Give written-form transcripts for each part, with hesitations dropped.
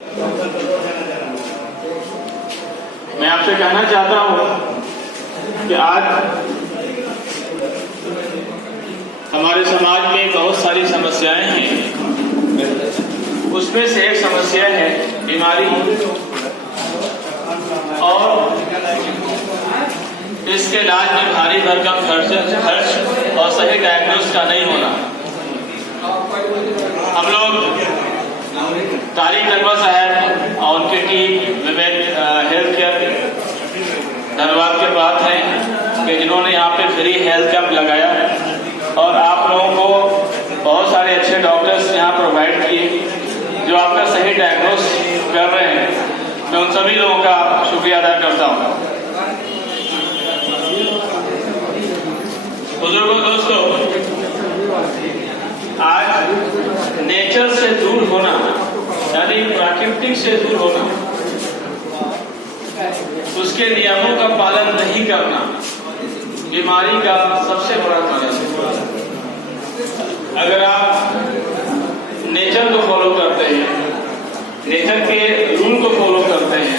मैं आपसे कहना चाहता हूं कि आज हमारे समाज में बहुत सारी समस्याएं हैं। उसमें से एक समस्या है बीमारी और इसके इलाज में भारी भरकम खर्च और सही डायग्नोस का नहीं होना। हम लोग तारिक नकवा साहब और उनकी टीम विवेक हेल्थ केयर धन्यवाद के बात है कि जिन्होंने यहाँ पे फ्री हेल्थ कैंप लगाया और आप लोगों को बहुत सारे अच्छे डॉक्टर्स यहाँ प्रोवाइड किए जो आपका सही डायग्नोस कर रहे हैं। मैं उन सभी लोगों का शुक्रिया अदा करता हूँ। बुजुर्गों, दोस्तों, आज नेचर से दूर होना यानी प्राकृतिक से दूर होना, उसके नियमों का पालन नहीं करना बीमारी का सबसे बड़ा कारण है। अगर आप नेचर को फॉलो करते हैं, नेचर के रूल को फॉलो करते हैं,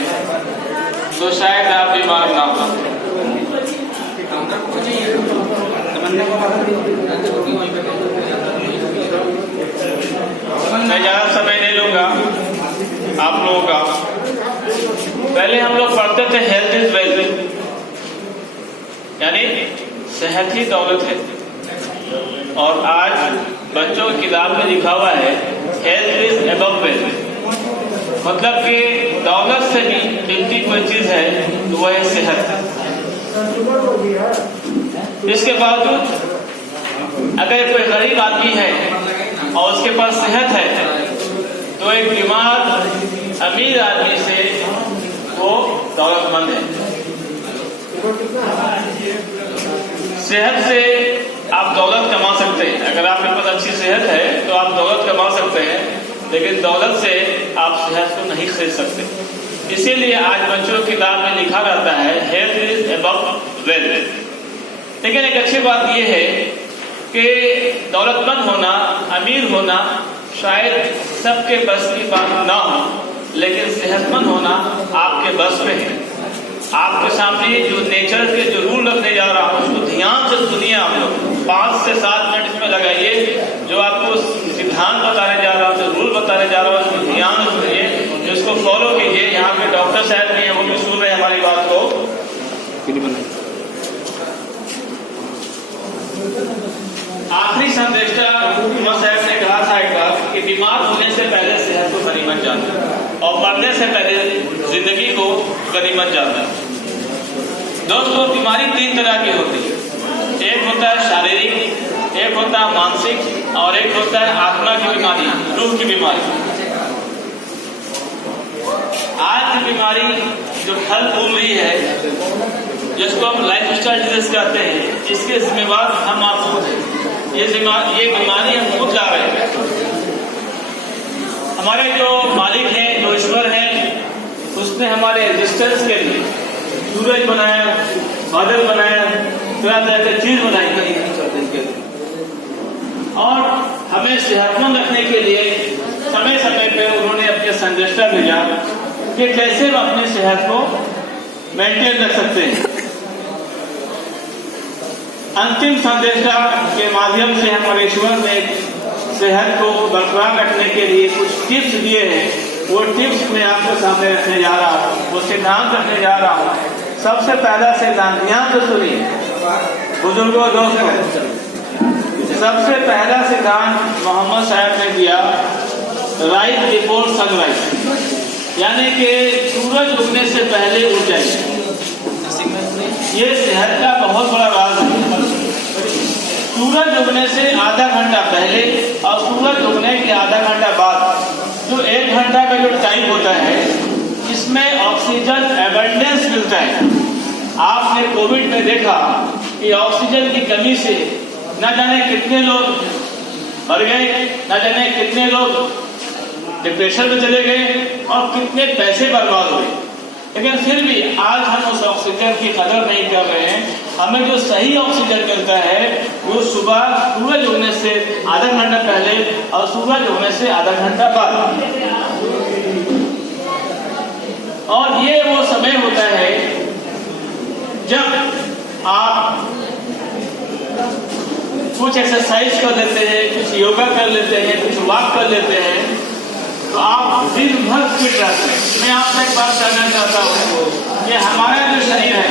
तो शायद आप बीमार ना हो। मैं ज्यादा समय नहीं लूंगा आप लोगों का। पहले हम लोग पढ़ते थे हेल्थ इज वेल्थ, यानी सेहत ही दौलत है, और आज बच्चों की किताब में लिखा हुआ है हेल्थ इज अबव वेल्थ। मतलब कि दौलत से भी कीमती कोई चीज है तो वह है सेहत। इसके बावजूद अगर कोई गरीब आदमी है और उसके पास सेहत है तो एक बीमार अमीर आदमी से वो दौलतमंद है। सेहत से आप दौलत कमा सकते हैं। अगर आपके पास अच्छी सेहत है तो आप दौलत कमा सकते हैं, लेकिन दौलत से आप सेहत को नहीं खरीद सकते। इसीलिए आज बच्चों की किताब में लिखा रहता है हेल्थ इज अबव वेल्थ। लेकिन एक अच्छी बात यह है कि दौलतमंद होना, अमीर होना शायद सबके बस की बात ना हो, लेकिन सेहतमंद होना आपके बस में है। आपके सामने जो नेचर के जो रूल रखने जा रहा हूं उसको ध्यान से सुनिए। आप लोग 5 से 7 मिनट इसमें लगाइए। जो आपको सिद्धांत बताने जा रहा हूं, जो रूल बताने जा रहा हूं, उसको ध्यान से सुनिए, उसको फॉलो कीजिए। यहाँ पे डॉक्टर साहब भी हैं, वो भी सुन रहे हैं हमारी बात को। आखिरी संदेशा साहब ने कहा था एक बार कि बीमार होने से पहले सेहत को गनीमत जानना और मरने से पहले जिंदगी को गनीमत जानना। दोस्तों, बीमारी 3 तरह की होती है। एक होता है शारीरिक, एक होता है मानसिक और एक होता है आत्मा की बीमारी, रूह की बीमारी। आज की बीमारी जो फल फूल रही है, जिसको हम लाइफ स्टाइल डिजीज कहते हैं, इसके जिम्मेवार हम आप खुद हैं। ये बीमारी हम खुद ला रहे हैं। हमारे जो मालिक हैं, जो ईश्वर हैं, उसने हमारे एग्जिस्टेंस के लिए सूरज बनाया, बादल बनाया, तरह तरह की चीज बनाई और हमें सेहतमंद रखने के लिए समय समय पे उन्होंने अपने संदेशा भेजा कि कैसे हम अपनी सेहत को मेंटेन रख सकते हैं। अंतिम संदेशा के माध्यम से हमारे ईश्वर ने सेहत को बरकरार रखने के लिए कुछ टिप्स दिए हैं। वो टिप्स मैं आपके सामने रखने जा रहा हूँ, वो सिद्धांत रखने जा रहा हूँ। सबसे पहला सिद्धांत ध्यान से सुनिए बुजुर्गों, दोस्तों। सबसे पहला सिद्धांत मोहम्मद साहब ने दिया, राइज बिफोर सनराइज, यानी कि सूरज उगने से पहले उठ जाइए। ये सेहत का बहुत बड़ा राज है। सूरज उगने से आधा घंटा पहले और सूरज उगने के आधा घंटा बाद जो 1 घंटा का जो टाइम होता है, इसमें ऑक्सीजन एबंडेंस मिलता है। आपने कोविड में देखा कि ऑक्सीजन की कमी से न जाने कितने लोग मर गए, न जाने कितने लोग डिप्रेशन में चले गए और कितने पैसे बर्बाद हुए। लेकिन फिर भी आज हम उस ऑक्सीजन की कदर नहीं कर रहे हैं। हमें जो सही ऑक्सीजन मिलता है वो सुबह सूरज उगने से आधा घंटा पहले और सूरज उगने से आधा घंटा बाद। जब आप कुछ एक्सरसाइज कर लेते हैं, कुछ योगा कर लेते हैं, कुछ वॉक कर लेते हैं, तो आप दिन भर फिट रहते हैं। मैं आपसे एक बात कहना चाहता हूँ कि हमारा जो शरीर है,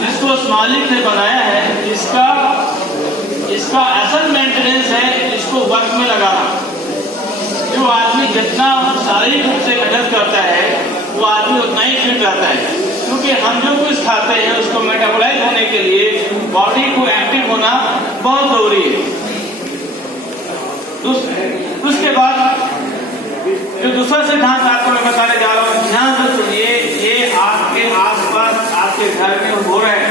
जिसको उस मालिक ने बनाया है, इसका असल मेंटेनेंस है इसको वर्क में लगाना। जो आदमी जितना शारीरिक रूप से मेहनत करता है वो आदमी उतना ही फिट रहता है, क्योंकि हम जो कुछ खाते हैं उसको मेटाबोलाइज होने के लिए बॉडी को एक्टिव होना बहुत जरूरी है। उसके बाद जो दूसरा सिद्धांत आपको मैं बताने जा रहा हूँ, ध्यान से सुनिए। ये आपके आसपास आपके घर में हो रहा है,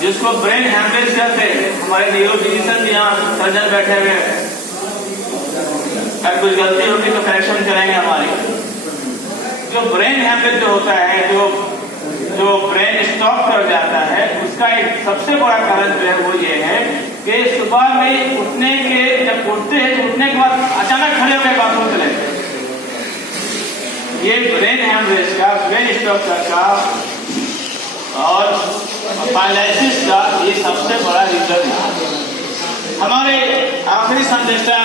जिसको ब्रेन हैमरेज कहते हैं। हमारे न्यूरोफिजिशियन यहाँ सर्जन बैठे हुए हैं, अगर कुछ गलती होगी तो करेक्शन करेंगे हमारी। जो ब्रेन हैमरेज जो होता है, जो ब्रेन स्टॉप कर जाता है, उसका एक सबसे बड़ा कारण जो है वो ये है कि सुबह में उठने के बाद अचानक खड़े होकर बाथरूम चले। ये ब्रेन हैमरेज का, ब्रेन स्टॉप का और पैरालिसिस का ये सबसे बड़ा रीजन है। हमारे आखिरी संदेशा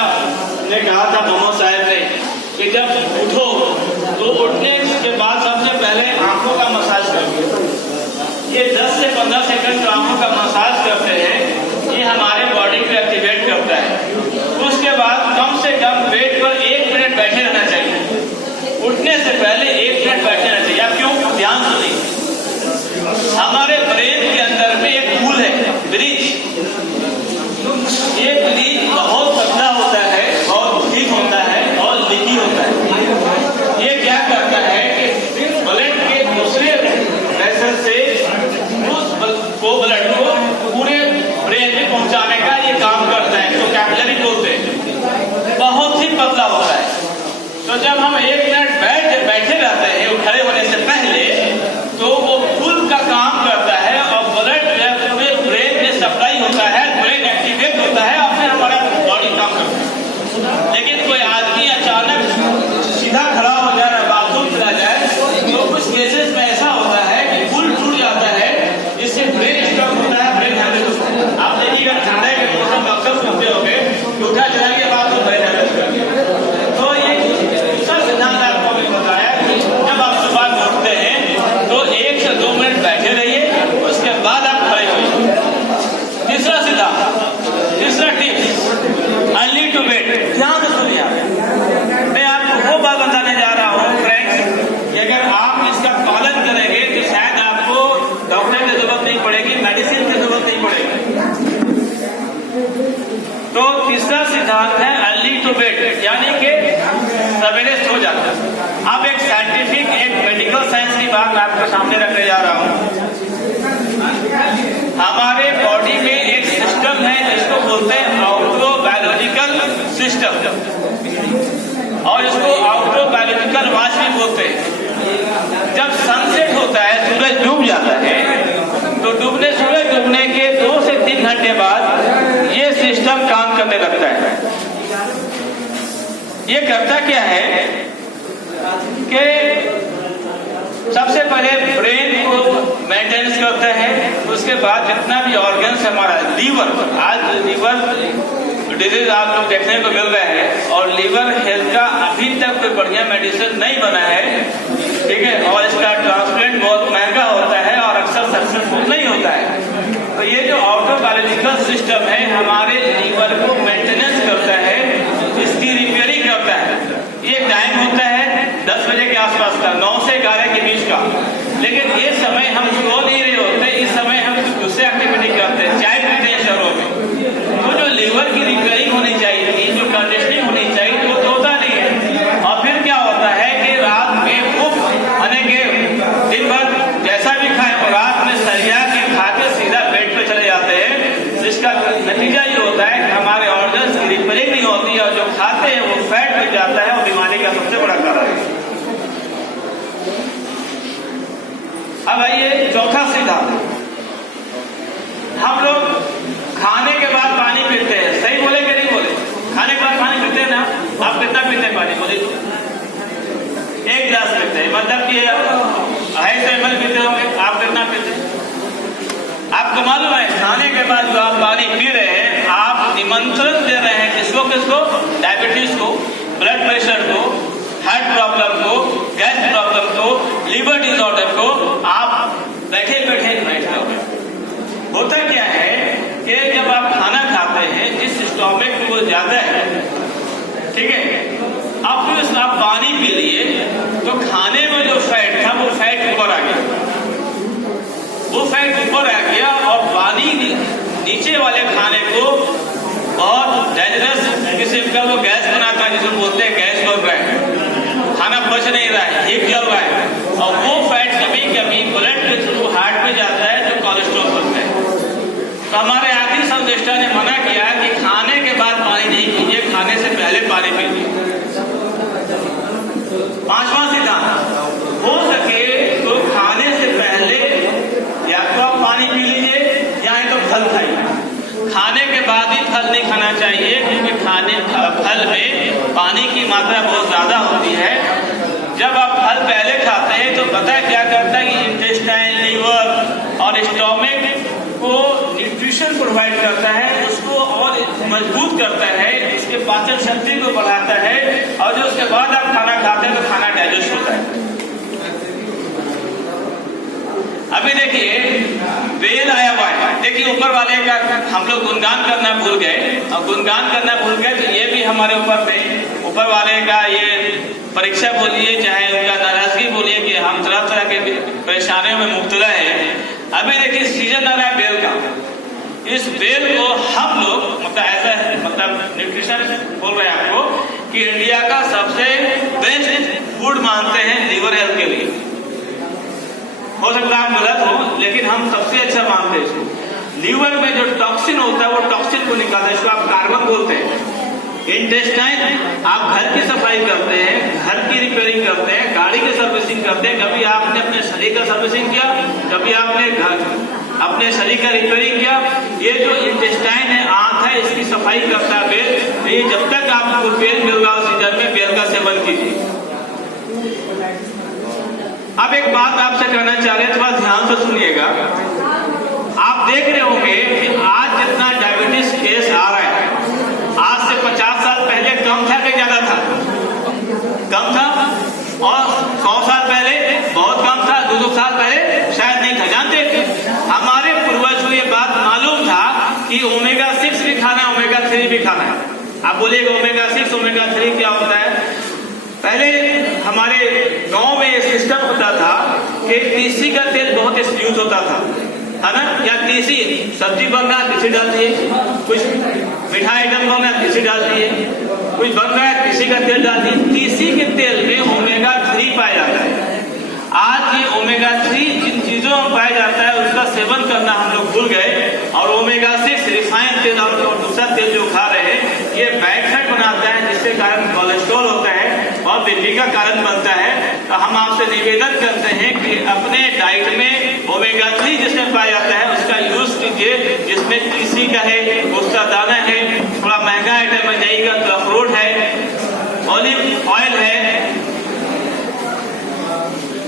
ने कहा था मोहम्मद साहब ने कि जब उठो तो उठने के बाद सबसे पहले आंखों का मसाज करो। ये 10 से 15 सेकंड जो आंखों का मसाज करते हैं, ये हमारे बॉडी को एक्टिवेट करता है। उसके बाद कम से कम बेड पर 1 मिनट बैठे रहना चाहिए। उठने से पहले 1 मिनट बैठे रहना चाहिए। आप क्यों? ध्यान सुनिए। हमारे ब्रेन के अंदर में एक फूल है, ब्रिज। ये ब्रिज बहुत पतला होता है, बहुत ठीक होता है और लीकी होता है। ये क्या करता है कि ब्लड के दूसरे वेसल से उस ब्लड को पूरे ब्रेन में पहुंचाने का ये काम करता है, तो कैपिलरी बोलते हैं। बहुत ही पतला होता है। तो जब हम 1 मिनट बैठे रहते हैं खड़े होने से पहले, तो वो फूल का काम करता है और ब्लड पूरे ब्रेन में सप्लाई होता है, ब्रेन एक्टिवेट होता है और फिर हमारा बॉडी काम करता है। लेकिन कोई आदमी अचानक सीधा खड़ा हो जाए, बाथरूम चला जाए, तो कुछ केसेस में ऐसा होता है कि फूल टूट जाता है, जिससे ब्रेन स्ट्रोक होता है, ब्रेन हैमरेज होता है। आप देखिएगा ठंडे के मौसम अक्सर सुनते होंगे उठा चला के बाद तो ब्रेन हैमरेज कर दिया। तो ये दूसरा सिद्धांत आपको भी बताया कि जब आप सुबह उठते हैं तो 1 से 2 मिनट बैठे रहिए, उसके बाद आप खड़े होइए। तीसरा सिद्धांत, तीसरा टिप्स, अर्ली टू बेड। ध्यान से सुनिए। मैं आपको वो बात बताने जा रहा हूँ फ्रेंड्स, कि अगर आप इसका पालन करेंगे तो शायद आपको डॉक्टर की जरूरत नहीं पड़ेगी, मेडिसिन की जरूरत नहीं पड़ेगी। तो तीसरा सिद्धांत है अर्ली टू बेड, यानी कि सवेरे सो जाता है। अब एक साइंटिफिक, एक मेडिकल साइंस की बात आपके सामने रखने जा रहा हूँ। हमारे बॉडी में एक सिस्टम है जिसको बोलते हैं ऑटोबायोलॉजिकल सिस्टम, और इसको ऑटोबायोलॉजिकल वॉच भी बोलते हैं। जब सनसेट होता है, सूरज डूब जाता है, तो सूरज डूबने के 2 से 3 घंटे बाद ये सिस्टम काम करने लगता है। ये करता क्या है कि सबसे पहले ब्रेन को मेंटेनेंस करता है, उसके बाद जितना भी ऑर्गन्स हमारा लीवर, आज लीवर डिजीज आप लोग देखने को मिल रहे हैं, और लीवर हेल्थ का अभी तक कोई बढ़िया मेडिसिन नहीं बना है, ठीक है, और इसका ट्रांसप्लांट बहुत महंगा होता है और अक्सर सक्सेसफुल नहीं होता है। तो ये जो ऑटोबायोलॉजिकल सिस्टम है हमारे लीवर को मेंटेनेंस करता है, इसकी रिपेयरिंग करता है। ये टाइम होता है 10 बजे के आसपास का, 9 से 11 के बीच का, लेकिन ये समय हम सो नहीं रहे होते, इस समय हम दूसरे एक्टिविटी करते हैं, चाय पीते हैं शहरों में। तो जो लीवर की रिपेयरिंग होनी चाहिए थी, जो कंडीशनिंग होनी चाहिए, वो तो होता नहीं है। और फिर क्या होता है कि रात में भूख आने के दिन भर जैसा भी खाए और रात में सरिया के खा के सीधा बेड पे चले जाते हैं, जिसका नतीजा ये होता है कि हमारे ऑर्गन्स की रिपेयरिंग नहीं होती और जो खाते हैं वो फैट मिल जाता है, और बीमारी का सबसे बड़ा कारण है। अब आइए चौथा सिद्धांत। हम लोग खाने के बाद पानी पीते हैं, सही बोले कि नहीं बोले? खाने के बाद पानी पीते हैं ना? आप कितना पीते हैं पानी? बोले 1 गिलास पीते हैं, मतलब कि 250 ml पीते होंगे। आप कितना पीते हैं? आपको मालूम है खाने के बाद जो आप पानी पी रहे हैं, आप निमंत्रण दे रहे हैं किसको किसको? डायबिटीज को, ब्लड प्रेशर को, हार्ट प्रॉब्लम को, गैस प्रॉब्लम को, लीवर डिसऑर्डर को। आप बैठे बैठे बैठ जाओगे। होता क्या है कि जब आप खाना खाते हैं, जिस स्टोमक में वो ज्यादा है, ठीक है, अब फिर आप पानी पी लिए तो खाने में जो फैट था वो फैट ऊपर आ गया, वो फैट ऊपर आ गया और पानी नीचे वाले खाने को बहुत डेंजरस किस्म का वो गैस बनाता है, जिसे बोलते हैं गैस बन रहा है, खाना पच नहीं रहा है, हीट जल रहा है, और वो फैट कभी कभी ब्लड के थ्रू हार्ट में जाता है जो कोलेस्ट्रॉल बनता है। तो हमारे आदि संदेष्टा ने मना किया कि खाने के बाद पानी नहीं पीजिए, खाने से पहले पानी पीजिए। पांचवा सिद्धांत, हो सके तो खाने से पहले या तो आप पानी पी लीजिए या तो फल खाइए। खाने के बाद ही फल नहीं खाना चाहिए, क्योंकि फल में पानी की मात्रा बहुत ज्यादा होती है। जब आप फल पहले खाते हैं तो पता है क्या करता है कि इंटेस्टाइन, लीवर और स्टोमक को न्यूट्रिशन प्रोवाइड करता है, उसको और मजबूत करता है, उसके पाचन शक्ति को बढ़ाता है, और जो उसके बाद आप खाना खाते हैं तो खाना डाइजेस्ट होता है। अभी देखिए बेल आया हुआ है, देखिए ऊपर वाले का हम लोग गुणगान करना भूल गए, और गुणगान करना भूल गए तो ये भी हमारे ऊपर वाले का ये परीक्षा बोलिए चाहे उनका नाराजगी बोलिए कि हम तरह तरह के परेशानियों में मुब्तला है। अभी देखिए सीजन आ रहा है बेल का, इस बेल को हम लोग मतलब न्यूट्रिशन बोल रहे हैं आपको कि इंडिया का सबसे बेस्ट फूड मानते हैं लीवर हेल्थ के लिए। हो सकता है आप गलत हो, लेकिन हम सबसे अच्छा मानते हैं इसको। लीवर में जो टॉक्सिन होता है वो टॉक्सिन को निकालता है, इसको आप कार्बन बोलते हैं। इंटेस्टाइन, आप घर की सफाई करते हैं, घर की रिपेयरिंग करते हैं, गाड़ी की सर्विसिंग करते हैं, कभी आपने अपने शरीर का सर्विसिंग किया, कभी आपने अपने शरीर का रिपेयरिंग किया। ये जो इंटेस्टाइन है, आंत है, इसकी सफाई करता है बेल। तो ये जब तक आपको बेल मिल रहा हो सीजन में, बेल का सेवन कीजिए। अब एक बात आपसे कहना चाह रहे हैं, थोड़ा ध्यान से सुनिएगा। आप देख रहे होंगे कि आज जितना डायबिटीज केस आ रहा है, आज से 50 साल पहले कम था कि ज्यादा था? कम था। और 100 साल पहले बहुत कम था, 200 साल पहले शायद नहीं था। जानते थे हमारे पूर्वज को ये बात मालूम था कि ओमेगा 6 भी खाना है, ओमेगा 3 भी खाना है। आप बोलिएगा ओमेगा 6 ओमेगा 3 क्या होता है? पहले हमारे गांव में सिस्टम होता था कि तीसी का तेल बहुत यूज होता था, है ना? या तीसी सब्जी बन रहा है तीसी डाल दिए, कुछ मिठाई आइटम बन रहा है तीसी डाल दिए, कुछ बन रहा है तीसी का तेल डाल दिए। तीसी के तेल में ओमेगा 3 पाया जाता है। आज ये ओमेगा 3 जिन चीजों में पाया जाता है उसका सेवन करना हम लोग भूल गए, और ओमेगा 6 रिफाइंड तेल और दूसरा तेल जो खा रहे हैं, ये बैड फैट बनाता है, जिसके कारण कोलेस्ट्रॉल होता है और बीपी का कारण बनता है। तो हम आपसे निवेदन करते हैं कि अपने डाइट में ओमेगा 3 जिसमें पाया जाता है उसका यूज कीजिए, जिसमें तीसी का है, उसका दाना है, थोड़ा महंगा आइटम में जाइएगा तो अखरोट है, ऑलिव ऑयल है।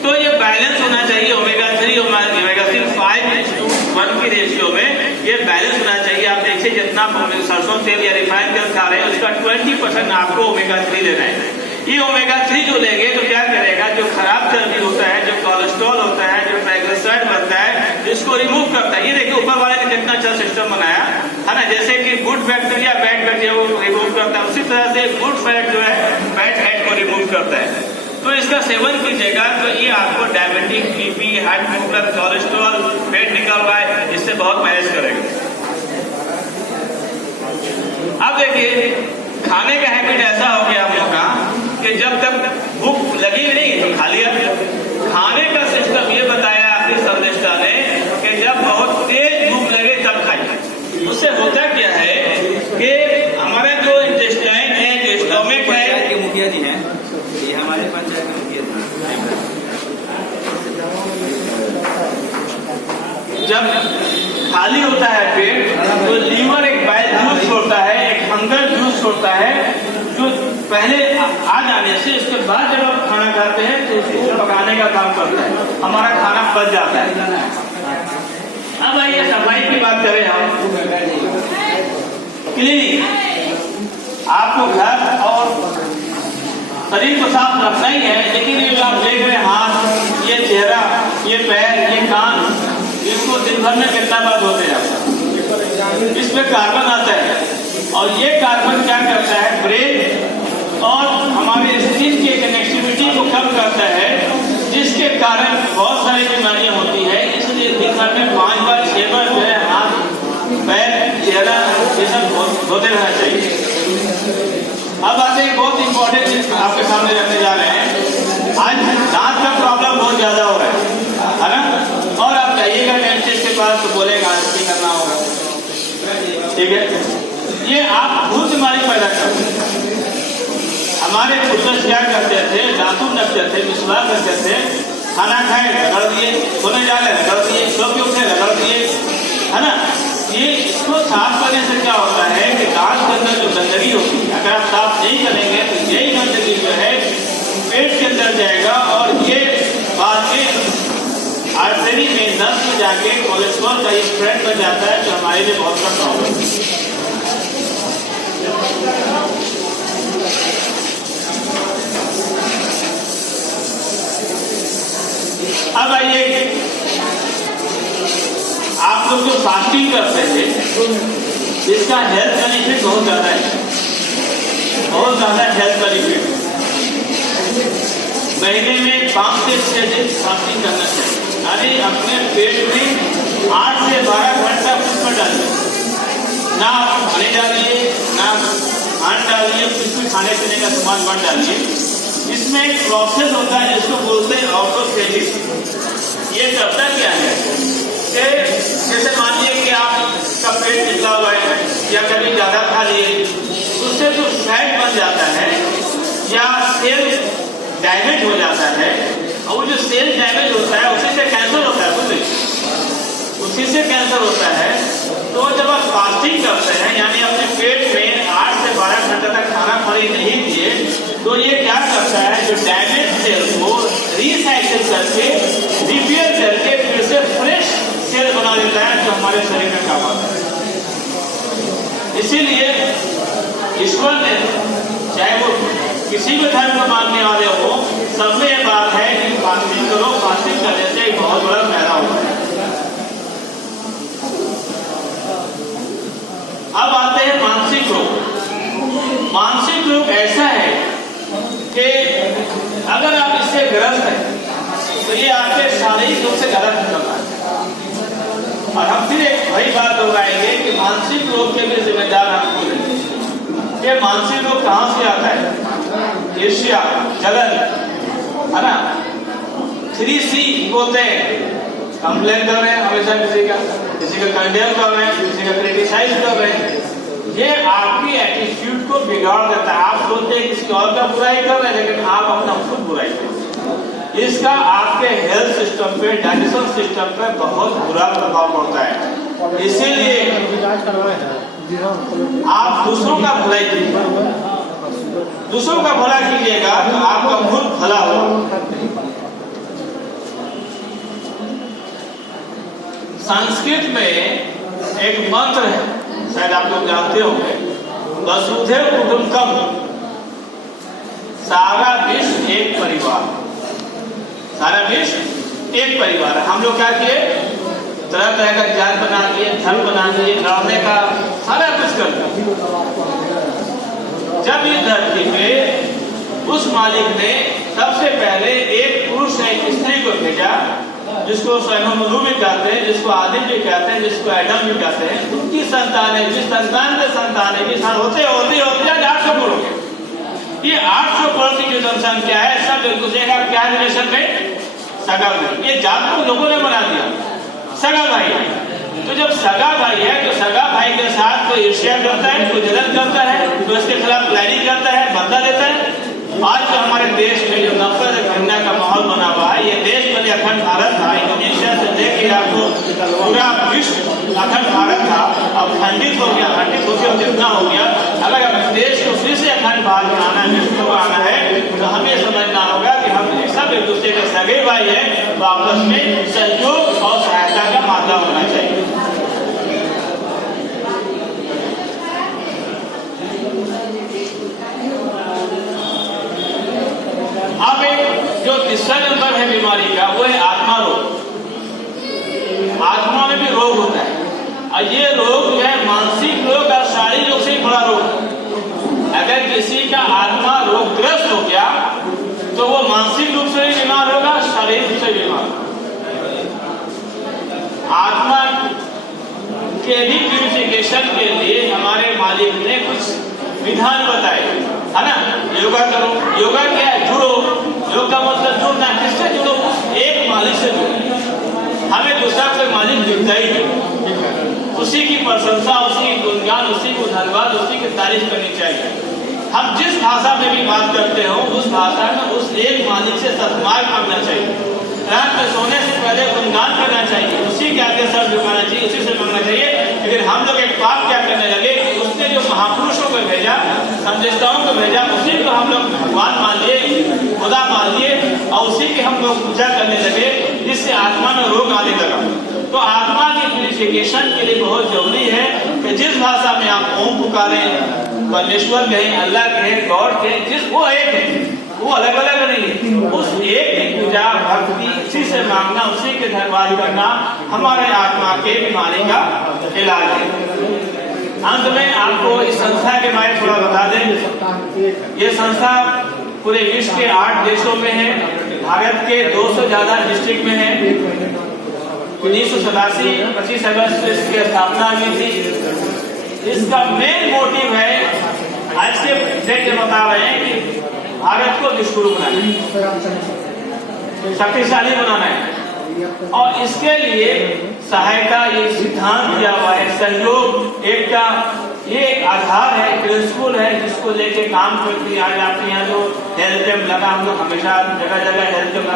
तो ये बैलेंस होना चाहिए, ओमेगा 3 ओमेगा 5:1 की रेशियो में ये बैलेंस होना चाहिए। आप देखिए जितना सरसों तेल या रिफाइंड तेल खा रहे हैं उसका 20% आपको ओमेगा 3 लेना है। ये ओमेगा 3 जो लेंगे तो क्या करेगा, जो खराब चर्बी होता है, जो कोलेस्ट्रॉल होता है, जो ट्राइग्लिसराइड बनता है, इसको रिमूव करता है। ये देखिए ऊपर वाले ने कितना अच्छा सिस्टम बनाया है ना, जैसे कि गुड बैक्टीरिया बैड बैक्टीरिया को रिमूव करता है, उसी तरह से गुड फैट जो है बैड फैट को रिमूव करता है। तो इसका सेवन कीजिएगा तो ये आपको diabetes, BP, heart problem, cholesterol, पेट निकल रहा है, इससे बहुत मैनेज करेगा। अब देखिए खाने का हैबिट ऐसा हो गया हम लोग का कि जब तक भूख लगी नहीं तो खा लिया। खाने का सिस्टम ये बताया आपकी सर्वनिष्ठा ने कि जब बहुत तेज भूख लगे तब खाइए। उससे होता क्या है कि हमारा जो इंटेस्टाइन है, जो स्टोमक है, मुखिया जी हैं, ये हमारे पंचायत के मुखिया जी। जब खाली होता है पेट तो लीवर एक बाइल जूस छोड़ता है, एक हंगर जूस छोड़ता है, जो पहले आ जाने से इसके बाद जब आप खाना खाते हैं तो उसे पकाने का काम करता है, हमारा खाना पच जाता है। अब आइए सफाई की बात करें हम। क्लीनिंग, आपको घर और शरीर को साफ रखना ही है, लेकिन ये जो आप देख रहे हैं हाथ, ये चेहरा, ये पैर, ये कान, इसको दिन भर में कितना बार धोते जाता है। इसमें कार्बन आता है और ये कार्बन क्या करता है, ब्रेन और हमारे स्किन के कनेक्टिविटी को कम करता है, जिसके कारण बहुत सारी बीमारियां होती है। इसलिए दिन भर में 5 बार 6 बार जो है हाथ, पैर, चेहरा ये सब धोते रहना चाहिए। अब आते हैं बहुत इंपॉर्टेंट आपके सामने रखने जा रहे हैं। आज दांत का प्रॉब्लम बहुत ज्यादा हो रहा है ना, और आप जाइएगा डेंटिस्ट के पास तो बोलेगा नहीं करना होगा, ठीक है। ये आप खुद बीमारी पैदा करते हैं। हमारे पूर्वज क्या करते थे, दातुन रखते थे, मिसवाक रखते थे, खाना खाए रगड़ दिए, सोने जाने रगड़ दिए, सो के उठे रगड़ दिए, है ना। ये इसको साफ करने से क्या होता है कि दांत के अंदर जो गंदगी होती है, अगर आप साफ नहीं करेंगे तो यही गंदगी जो है पेट के अंदर जाएगा और ये बाद में आर्टरी में नस में जाके कोलेस्ट्रॉल का स्प्रेड बन जाता है, जो हमारे लिए बहुत बड़ा प्रॉब्लम है। अब आइए, आप लोग जो फास्टिंग करते थे, इसका हेल्थ बेनिफिट बहुत ज्यादा है, बहुत ज्यादा हेल्थ बेनिफिट। महीने में 5 से 6 दिन फास्टिंग करना चाहिए, यानी अपने पेट में 8 से 12 घंटा कुछ मत डालिए, ना पानी डालिए, ना खाना डालिए, कुछ भी खाने पीने का सामान मत डालिए। इसमें एक प्रोसेस होता है जिसको बोलते हैं ऑटोफेजिस। ये करता क्या है कि जैसे मानिए कि आपका पेट निकला हुआ है या कभी ज्यादा खा लिए, उससे जो फैट बन जाता है या सेल डैमेज हो जाता है, और वो जो सेल डैमेज होता है उसी से कैंसर होता है, उसी से कैंसर होता है। तो जब आप फास्टिंग करते हैं, यानी अपने पेट में 8 से 12 घंटे तक खाना पानी नहीं दिए, तो ये क्या करता है, जो डैमेज सेल को रिसाइकिल करके, रिपेयर करके फिर से फ्रेश सेल बना देता है, जो हमारे शरीर में काम आता है। इसीलिए ईश्वर ने, चाहे वो किसी भी धर्म को मानने वाले हो, सब में ये बात है कि फास्टिंग करो। फास्टिंग करने से एक बहुत बड़ा फायदा होता है। अब आते हैं मानसिक रोग। मानसिक रोग ऐसा है कि अगर आप इससे ग्रस्त हैं तो ये आपके शारीरिक रूप से गलत करना है। और हम फिर एक वही बात दोहराएंगे कि मानसिक रोग के भी जिम्मेदार हम खुद हैं। ये मानसिक रोग कहाँ से आता है? ईर्ष्या, जलन, है ना। 3C बोलते हैं, कंप्लेन कर रहे हैं हमेशा किसी का कंडेम कर रहे हैं, किसी का क्रिटिसाइज कर रहे हैं। ये आपकी एटीट्यूड को बिगाड़ देता है। आप सोचते हैं किसी और का बुराई कर रहे हैं, लेकिन आप अपना खुद बुराई कर रहे हैं। इसका आपके हेल्थ सिस्टम पे, डाइजेशन सिस्टम पे बहुत बुरा प्रभाव पड़ता है। इसीलिए आप दूसरों का भलाई कीजिए, दूसरों का भला कीजिएगा तो आपका खुद भला होगा। संस्कृत में एक मंत्र है, शायद आप लोग जानते होंगे, वसुधैव कुटुंबकम, सारा विश्व एक परिवार। सारा विश्व एक परिवार। हम लोग क्या किए, तरह तरह का जात बना दिए, धर्म बना दिए, लड़ने का सारा कुछ कर दिया। जब ये धरती पे उस मालिक ने सबसे पहले एक पुरुष ने एक स्त्री को भेजा, जिसको स्वयं भी कहते हैं, जिसको आदिम भी कहते हैं, जिसको एडम भी कहते हैं, उनकी संतान है, जिस संतान के संतान है, किसान होते होते होते आज 800 करोड़ हो गए। ये 800 करोड़ की जो जनसंख्या है, सब एक दूसरे का क्या रिलेशन में, सगा भाई। ये जात को लोगों ने बना दिया, सगा भाई। तो जब सगा भाई है तो सगा भाई के साथ कोई ईर्ष्या करता है, कोई जलन करता है, तो इसके खिलाफ प्लानिंग करता है, बदला देता है। आज जो हमारे देश में जो नफरत घृणा का माहौल बना हुआ है, ये देश पहले अखंड भारत था, इंडोनेशिया से लेके आपको पूरा विश्व अखंड भारत था, अब खंडित हो गया, खंडित होकर जितना हो गया। अगर अब देश को फिर से अखंड भारत बनाना है, विश्व को आना है, तो हमें समझना होगा कि हम सब एक दूसरे के सगे भाई है तो आपस में सहयोग और सहायता का माध्यम होना चाहिए। अब एक जो तीसरा नंबर है बीमारी का वो है आत्मा रोग। आत्मा में भी रोग होता है और ये रोग जो है मानसिक रोग और शारीरिक रोग से ही बड़ा रोग है। अगर किसी का आत्मा रोगग्रस्त हो गया तो वो मानसिक रूप से भी बीमार होगा, शारीरिक रूप से बीमार होगा। आत्मा के भी प्यूरिफिकेशन के लिए हमारे मालिक ने कुछ विधान बताए, है ना। योगा करो, योगा क्या है? जुड़ो। योग का मतलब जुड़ना, किससे जुड़ो? एक मालिक से जुड़ो। हमें दूसरा कोई मालिक दिखता ही नहीं, उसी की प्रशंसा, उसी की गुणगान, उसी को धन्यवाद, उसी की तारीफ करनी चाहिए। हम जिस भाषा में भी बात करते हो उस भाषा में उस एक मालिक से सतमार्ग करना चाहिए। रात में सोने से पहले गुणगान करना चाहिए, उसी के आगे सर झुकाना चाहिए, उसी से मांगना चाहिए। लेकिन हम लोग एक पाप क्या करने लगे कि उसने जो महापुरुषों को भेजा, संदेशताओं को भेजा, उसी को हम लोग भगवान मान लिए, खुदा मान लिए और उसी की हम लोग पूजा करने लगे, जिससे आत्मा में रोग आने लगा। तो आत्मा की प्यूरिफिकेशन के लिए बहुत जरूरी है कि जिस भाषा में आप ओम पुकारें, परमेश्वर कहें, अल्लाह कहें, गॉड कहें, जिस वो एक है, वो अलग अलग नहीं है। उस एक की पूजा भक्ति उसी से मांगना, उसी के धन्यवाद करना हमारे आत्मा के बीमारी का इलाज है। अंत में आपको इस संस्था के बारे में थोड़ा बता दें। ये संस्था पूरे विश्व के 8 देशों में है, भारत के 200 ज्यादा डिस्ट्रिक्ट में है। 1987 25 अगस्त से इसकी स्थापना हुई थी। इसका मेन मोटिव है, आज के डेट में बता रहे हैं कि भारत को विश्वगुरु बनाना है, शक्तिशाली बनाना है और इसके लिए सहायता, ये सिद्धांत दिया हुआ है, सहयोग एक का ये आधार है, प्रिंसिपल है, जिसको लेके काम करती आज आपके यहाँ जो हेल्थ कैंप लगा, हम लोग हमेशा जगह जगह हेल्थ कैंप